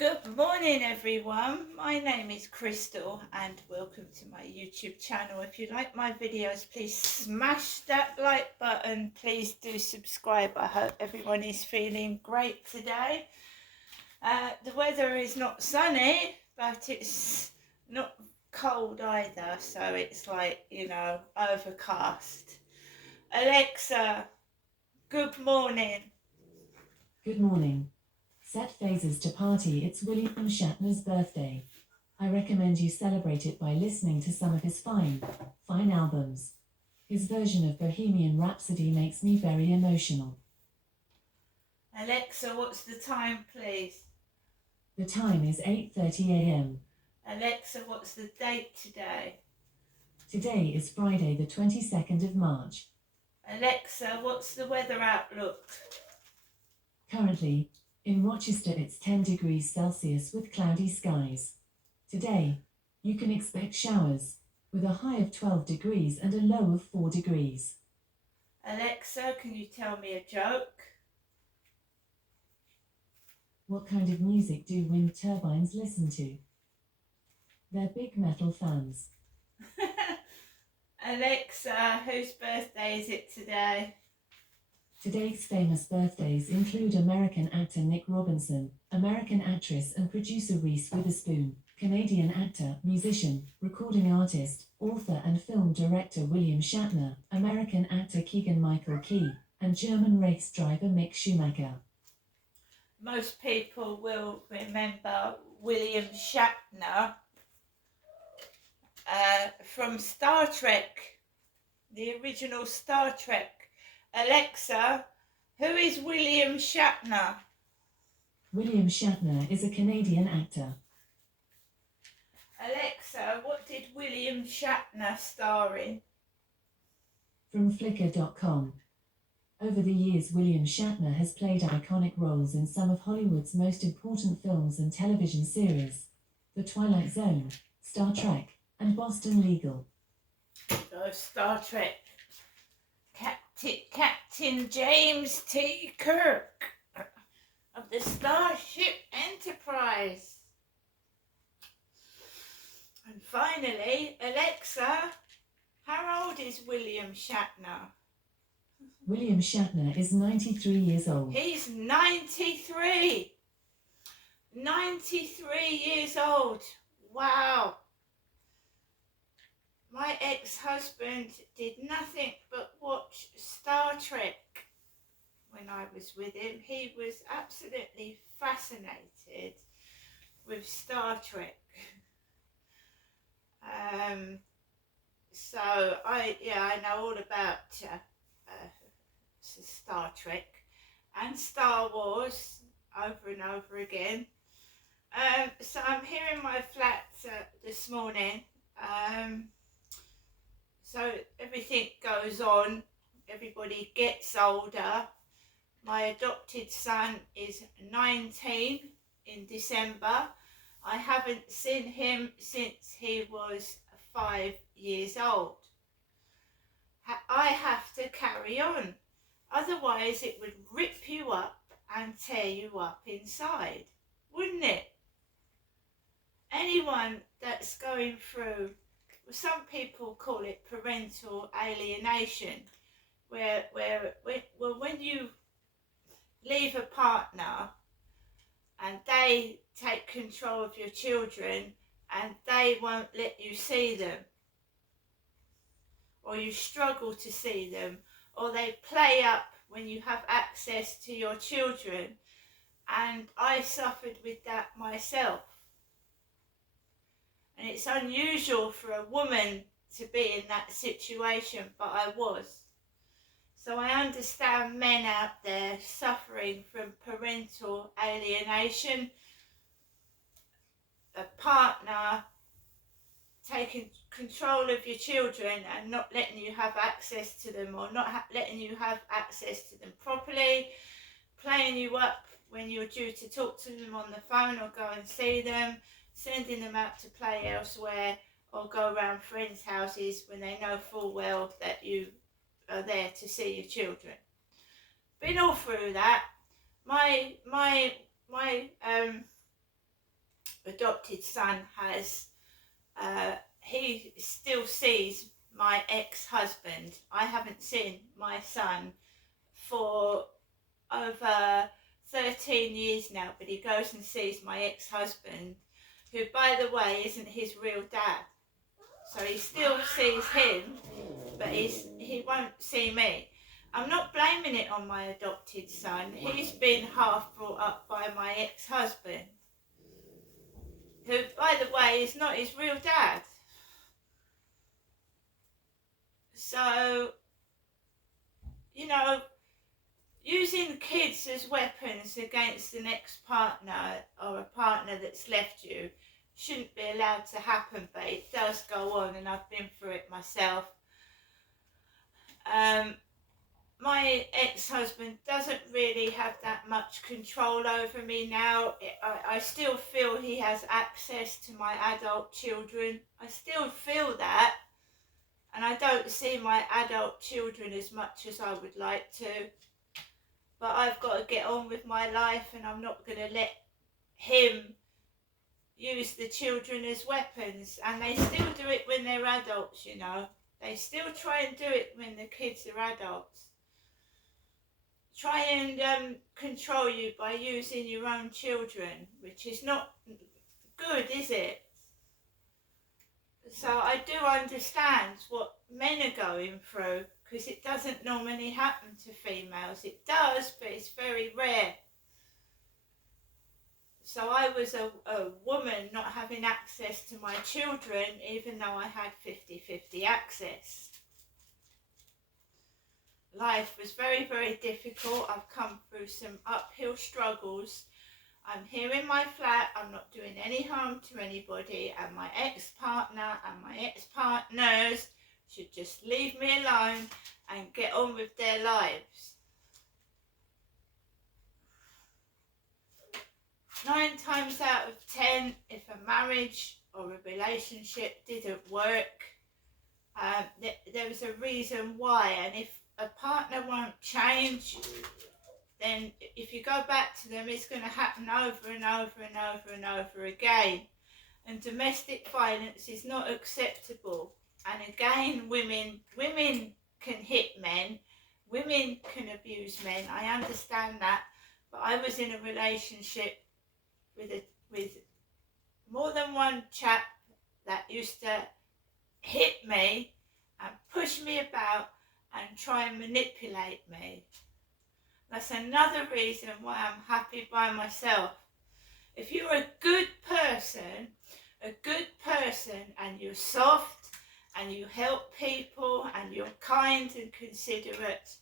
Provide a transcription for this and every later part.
Good morning everyone, my name is Crystal and welcome to my YouTube channel. If you like my videos, please smash that like button, please do subscribe. I hope everyone is feeling great today. The weather is not sunny, but it's not cold either, so it's like, overcast. Alexa, good morning. Good morning. Set phases to party. It's William Shatner's birthday. I recommend you celebrate it by listening to some of his fine albums. His version of Bohemian Rhapsody makes me very emotional. Alexa, what's the time, please? The time is 8:30 a.m. Alexa, what's the date today? Today is Friday the 22nd of March. Alexa, what's the weather outlook? Currently, in Rochester it's 10 degrees Celsius with cloudy skies. Today, you can expect showers, with a high of 12 degrees and a low of 4 degrees. Alexa, can you tell me a joke? What kind of music do wind turbines listen to? They're big metal fans. Alexa, whose birthday is it today? Today's famous birthdays include American actor Nick Robinson, American actress and producer Reese Witherspoon, Canadian actor, musician, recording artist, author and film director William Shatner, American actor Keegan-Michael Key, and German race driver Mick Schumacher. Most people will remember William Shatner from Star Trek, the original Star Trek. Alexa, who is William Shatner? William Shatner is a Canadian actor. Alexa, what did William Shatner star in? From Flickr.com. Over the years, William Shatner has played iconic roles in some of Hollywood's most important films and television series: The Twilight Zone, Star Trek, and Boston Legal. Oh, Star Trek. Captain James T. Kirk of the Starship Enterprise. And finally, Alexa, how old is William Shatner? William Shatner is 93 years old. He's 93. 93 years old. Wow. My ex-husband did nothing but watch Star Trek when I was with him. He was absolutely fascinated with Star Trek. So I know all about Star Trek and Star Wars over and over again. So I'm here in my flat this morning. So everything goes on, everybody gets older. My adopted son is 19 in December. I haven't seen him since he was 5 years old. I have to carry on, otherwise it would rip you up and tear you up inside, wouldn't it? Anyone that's going through, some people call it parental alienation, where when you leave a partner and they take control of your children and they won't let you see them, or you struggle to see them, or they play up when you have access to your children. And I suffered with that myself. And it's unusual for a woman to be in that situation, but I was. So I understand men out there suffering from parental alienation, a partner taking control of your children and not letting you have access to them, or not letting you have access to them properly, playing you up when you're due to talk to them on the phone or go and see them, sending them out to play elsewhere or go around friends' houses when they know full well that you are there to see your children. Been all through that. My adopted son has, he still sees my ex-husband. I haven't seen my son for over 13 years now, but he goes and sees my ex-husband, who, by the way, isn't his real dad. So he still sees him, but he won't see me. I'm not blaming it on my adopted son. He's been half brought up by my ex-husband, who, by the way, is not his real dad. So, you know, using kids as weapons against an ex-partner or a partner that's left you shouldn't be allowed to happen, but it does go on, and I've been through it myself. My ex-husband doesn't really have that much control over me now. I still feel he has access to my adult children. I still feel that, and I don't see my adult children as much as I would like to. But I've got to get on with my life, and I'm not going to let him use the children as weapons. And they still do it when they're adults, you know. They still try and do it when the kids are adults. Try and control you by using your own children, which is not good, is it? So I do understand what men are going through, because it doesn't normally happen to females. It does, but it's very rare. So I was a woman not having access to my children, even though I had 50-50 access. Life was very, very difficult. I've come through some uphill struggles. I'm here in my flat. I'm not doing any harm to anybody, and my ex-partner and my ex-partners should just leave me alone and get on with their lives. 9 times out of 10, if a marriage or a relationship didn't work, there was a reason why. And if a partner won't change, then if you go back to them, it's going to happen over and over and over and over again. And domestic violence is not acceptable. And again, women can hit men, women can abuse men. I understand that, but I was in a relationship with more than one chap that used to hit me and push me about and try and manipulate me. That's another reason why I'm happy by myself. If you're a good person and you're soft and you help people and you're kind and considerate,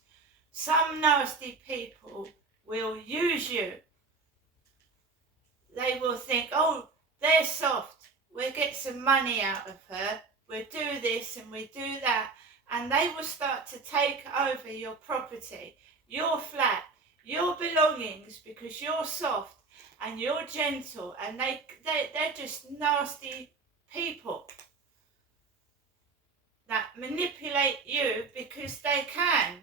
some nasty people will use you. They will think, oh, they're soft, we'll get some money out of her, we'll do this and we do that, and they will start to take over your property, your flat, your belongings, because you're soft and you're gentle, and they're just nasty people that manipulate you because they can.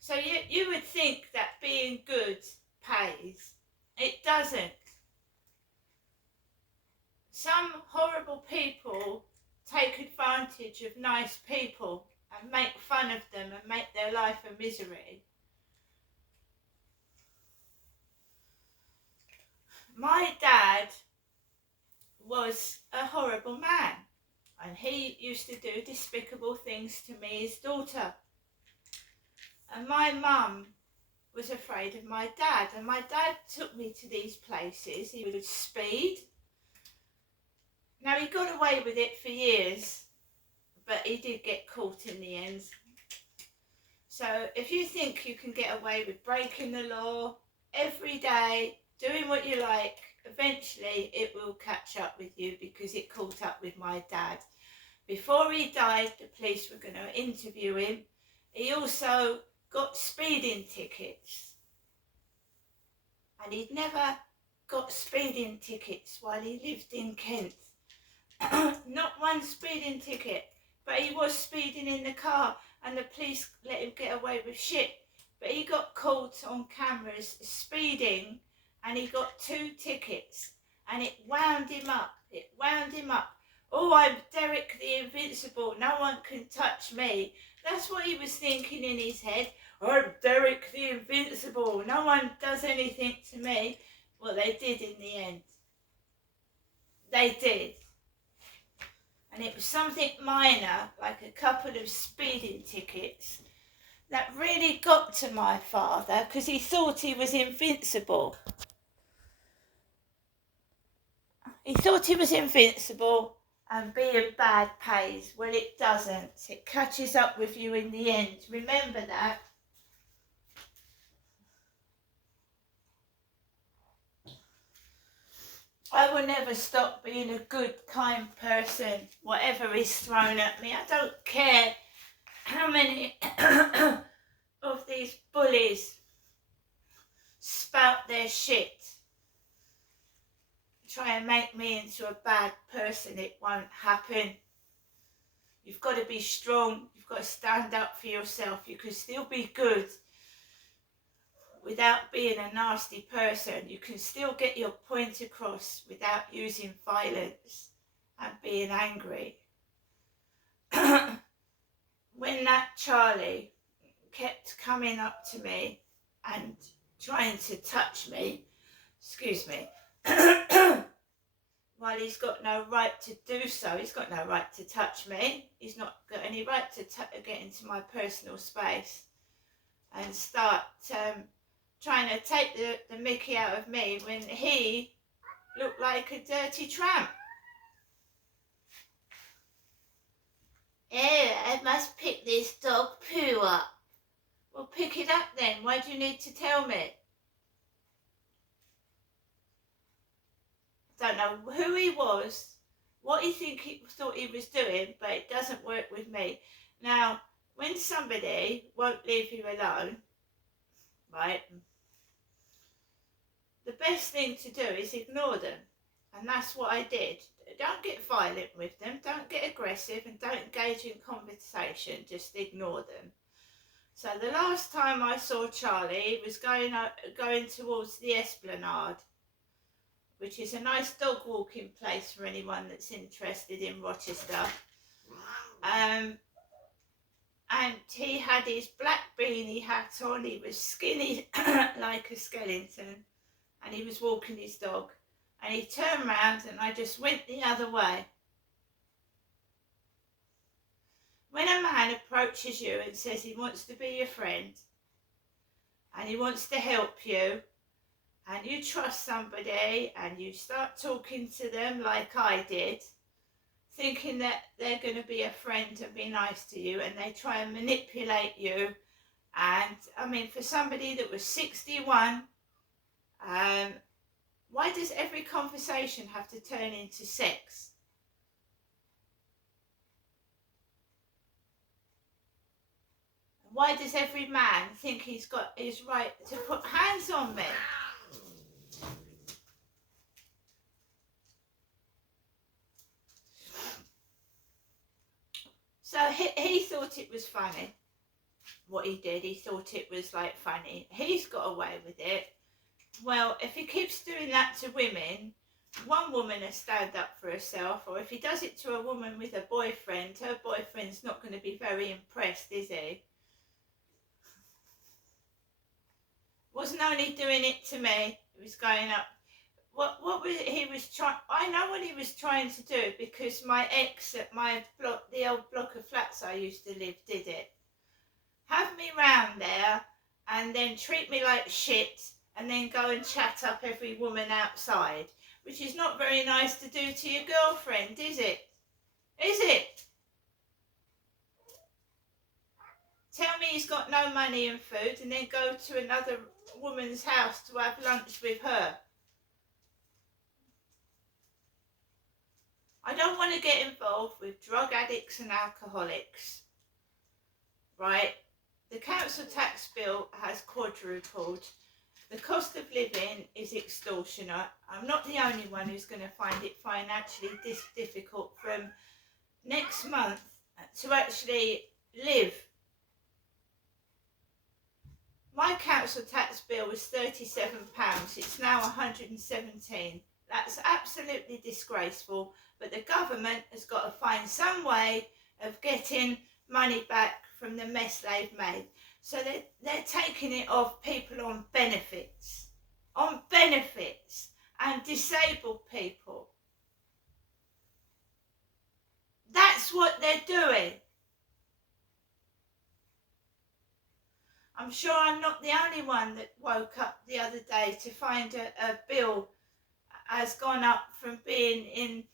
So you would think that being good pays. It doesn't. Some horrible people take advantage of nice people and make fun of them and make their life a misery. My dad was a horrible man, and he used to do despicable things to me, his daughter. And my mum was afraid of my dad, and my dad took me to these places. He would speed. Now, he got away with it for years, but he did get caught in the end. So if you think you can get away with breaking the law every day, doing what you like, eventually it will catch up with you, because it caught up with my dad. Before he died, the police were going to interview him. He also got speeding tickets, and he'd never got speeding tickets while he lived in Kent. Not one speeding ticket, but he was speeding in the car, and the police let him get away with shit. But he got caught on cameras speeding and he got 2 tickets, and it wound him up. It wound him up. Oh, I'm Derek the Invincible. No one can touch me. That's what he was thinking in his head. I'm Derek the Invincible. No one does anything to me. Well, they did in the end. They did. And it was something minor, like a couple of speeding tickets, that really got to my father because he thought he was invincible. He thought he was invincible, and being bad pays. Well, it doesn't. It catches up with you in the end. Remember that. I will never stop being a good, kind person, whatever is thrown at me. I don't care how many of these bullies spout their shit, try and make me into a bad person. It won't happen. You've got to be strong. You've got to stand up for yourself. You can still be good without being a nasty person. You can still get your point across without using violence and being angry. When that Charlie kept coming up to me and trying to touch me, excuse me, while he's got no right to do so, he's got no right to touch me. He's not got any right to get into my personal space and start trying to take the mickey out of me when he looked like a dirty tramp. I must pick this dog poo up. Well, pick it up then. Why do you need to tell me? Don't know who he was, what he thought he was doing, but it doesn't work with me. Now, when somebody won't leave you alone, right, the best thing to do is ignore them. And that's what I did. Don't get violent with them, don't get aggressive, and don't engage in conversation, just ignore them. So the last time I saw Charlie, he was going towards the Esplanade, which is a nice dog walking place for anyone that's interested in Rochester. And he had his black beanie hat on, he was skinny like a skeleton, and he was walking his dog. And he turned round and I just went the other way. When a man approaches you and says he wants to be your friend and he wants to help you, and you trust somebody and you start talking to them like I did, thinking that they're going to be a friend and be nice to you, and they try and manipulate you. And I mean, for somebody that was 61, why does every conversation have to turn into sex? Why does every man think he's got his right to put hands on me? So he thought it was funny, what he did. He thought it was like funny. He's got away with it. Well, if he keeps doing that to women, one woman will stand up for herself, or if he does it to a woman with a boyfriend, her boyfriend's not going to be very impressed, is he? Wasn't only doing it to me, he was going up. What was it he was trying? I know what he was trying to do, because my ex at my block, the old block of flats I used to live, did it. Have me round there and then treat me like shit, and then go and chat up every woman outside, which is not very nice to do to your girlfriend, is it? Is it? Tell me he's got no money and food, and then go to another woman's house to have lunch with her. I don't want to get involved with drug addicts and alcoholics, right? The council tax bill has quadrupled. The cost of living is extortionate. I'm not the only one who's going to find it financially difficult from next month to actually live. My council tax bill was £37. It's now 117. That's absolutely disgraceful. But the government has got to find some way of getting money back from the mess they've made. So they're taking it off people on benefits. And disabled people. That's what they're doing. I'm sure I'm not the only one that woke up the other day to find a bill has gone up from being in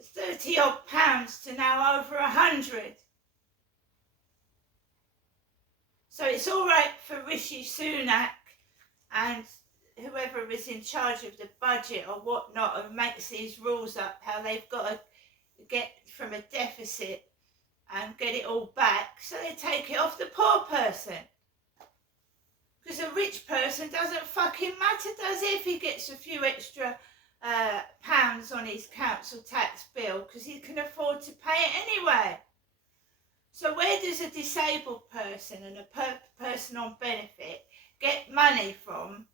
30 odd pounds to now over 100. So it's all right for Rishi Sunak and whoever is in charge of the budget or whatnot who makes these rules up, how they've got to get from a deficit and get it all back, so they take it off the poor person. Because a rich person doesn't fucking matter, does it, if he gets a few extra pounds on his council tax bill, because he can afford to pay it anyway. So where does a disabled person and a person on benefit get money from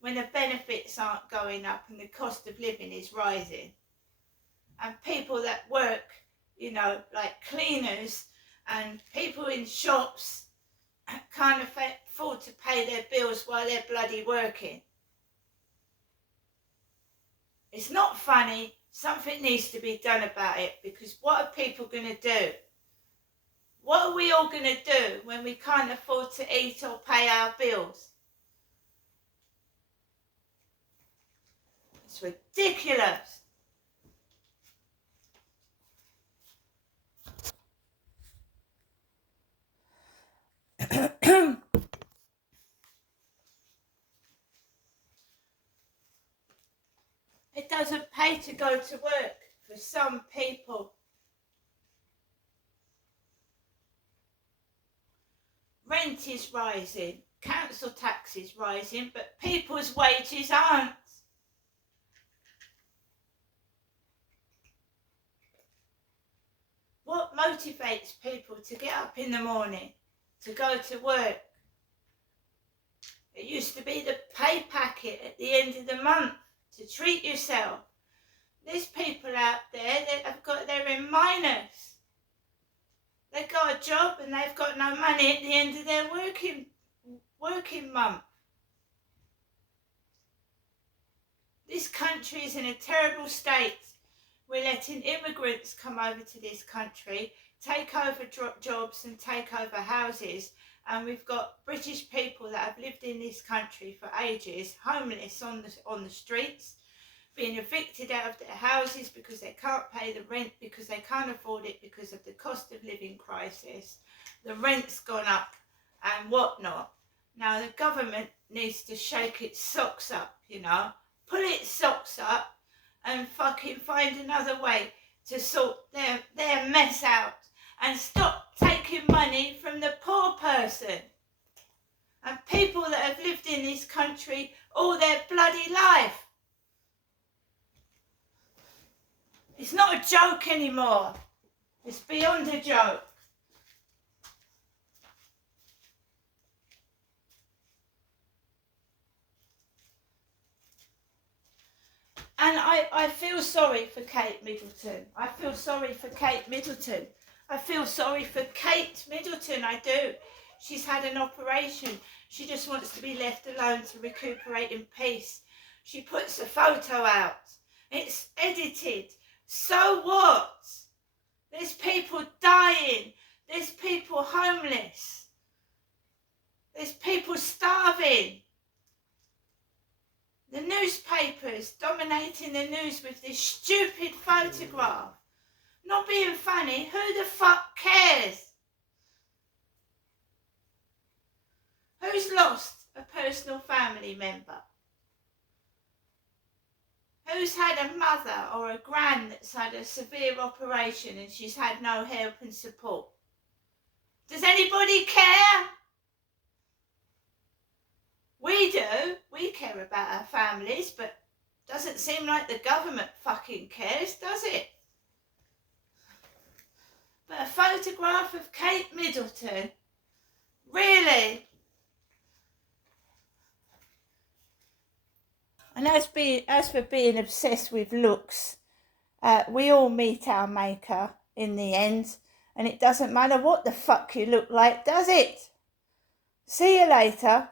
when the benefits aren't going up and the cost of living is rising? And people that work, you know, like cleaners and people in shops can't afford to pay their bills while they're bloody working. It's not funny. Something needs to be done about it, because what are people going to do? What are we all going to do when we can't afford to eat or pay our bills? It's ridiculous. It doesn't pay to go to work for some people. Rent is rising, council tax is rising, but people's wages aren't. What motivates people to get up in the morning, to go to work? It used to be the pay packet at the end of the month to treat yourself. There's people out there that have got, they're in minus. They've got a job and they've got no money at the end of their working month. This country is in a terrible state. We're letting immigrants come over to this country, take over jobs and take over houses, and we've got British people that have lived in this country for ages, homeless on the streets, being evicted out of their houses because they can't pay the rent, because they can't afford it because of the cost of living crisis. The rent's gone up and whatnot. Now the government needs to shake its socks up, you know, pull its socks up and fucking find another way to sort their mess out and stop taking money from the poor person and people that have lived in this country all their bloody life. It's not a joke anymore. It's beyond a joke. And I feel sorry for Kate Middleton. I feel sorry for Kate Middleton. I feel sorry for Kate Middleton, I do. She's had an operation. She just wants to be left alone to recuperate in peace. She puts a photo out. It's edited. So what? There's people dying. There's people homeless. There's people starving. The newspapers dominating the news with this stupid photograph. Not being funny, who the fuck cares? Who's lost a personal family member? Who's had a mother or a gran that's had a severe operation and she's had no help and support? Does anybody care? We do. We care about our families, but doesn't seem like the government fucking cares, does it? But a photograph of Kate Middleton? Really? And as for being obsessed with looks, we all meet our maker in the end, and it doesn't matter what the fuck you look like, does it? See you later.